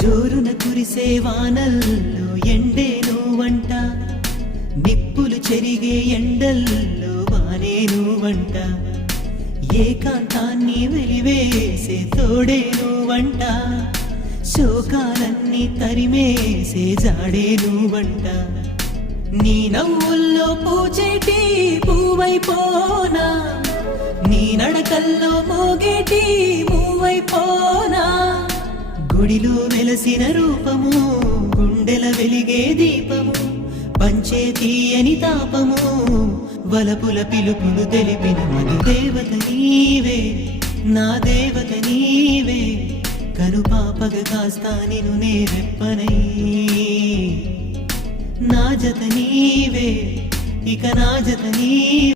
జోరున కురిసే వానల్లో ఎండే నువ్వంట, నిప్పులు చెరిగే ఎండల్లో వానే నువ్వంట, ఏకాంతాన్ని వెలివేసే తోడే నువ్వంట, శోకాలన్నీ తరిమేసే జాడే నువ్వంట. నీ నవ్వుల్లో పూచేటి పువ్వైపోనా, నీ నడకల్లో మోగేటి మూవైపోనా, గుడిలో వెలసిన రూపము, గుండెల వెలిగే దీపము, పంచే తీయని తాపము, వలపుల పిలుపులు తెలిపిన మధు దేవత నీవే, నా దేవత నీవే, కనుపాపగ కాస్తా నిన్ను నే రెప్పనై, నా జత నీవే, ఇక నా జత నీవే.